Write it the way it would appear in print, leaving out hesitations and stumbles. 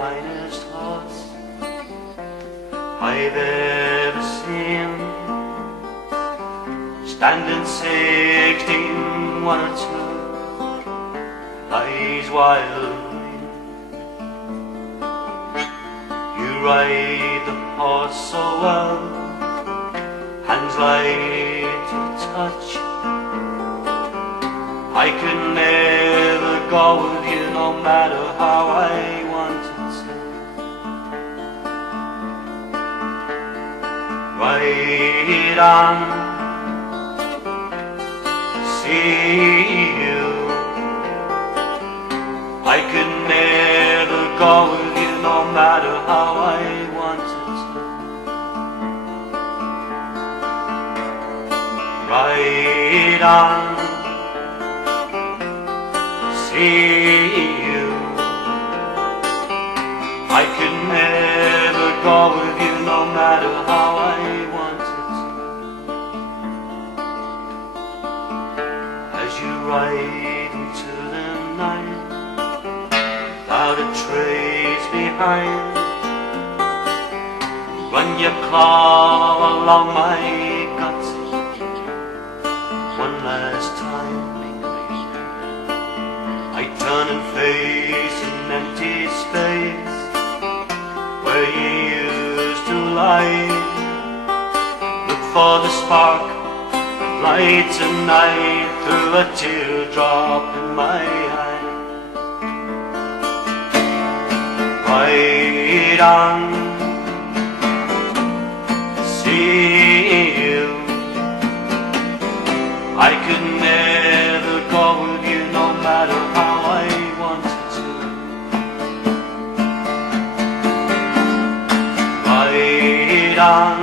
finest horse I've ever seen, standing 16, 1 or 2, eyes wide open. You ride the horse so well, hands light to touch. I could never go with you, no matter how I wanted to. Ride on, see you. I could never go with you, no matter how I wanted to. Ride on, see you. I could never go with you, no matter how I wanted to. As you ride into the night, without a trace behind, run your claw along my guts one last time. I turn and face an empty space where you used to lie. Look for the spark of light tonight through a teardrop in my eye. Ride on, see you. I could never go with you, no matter how I wanted to. Ride on,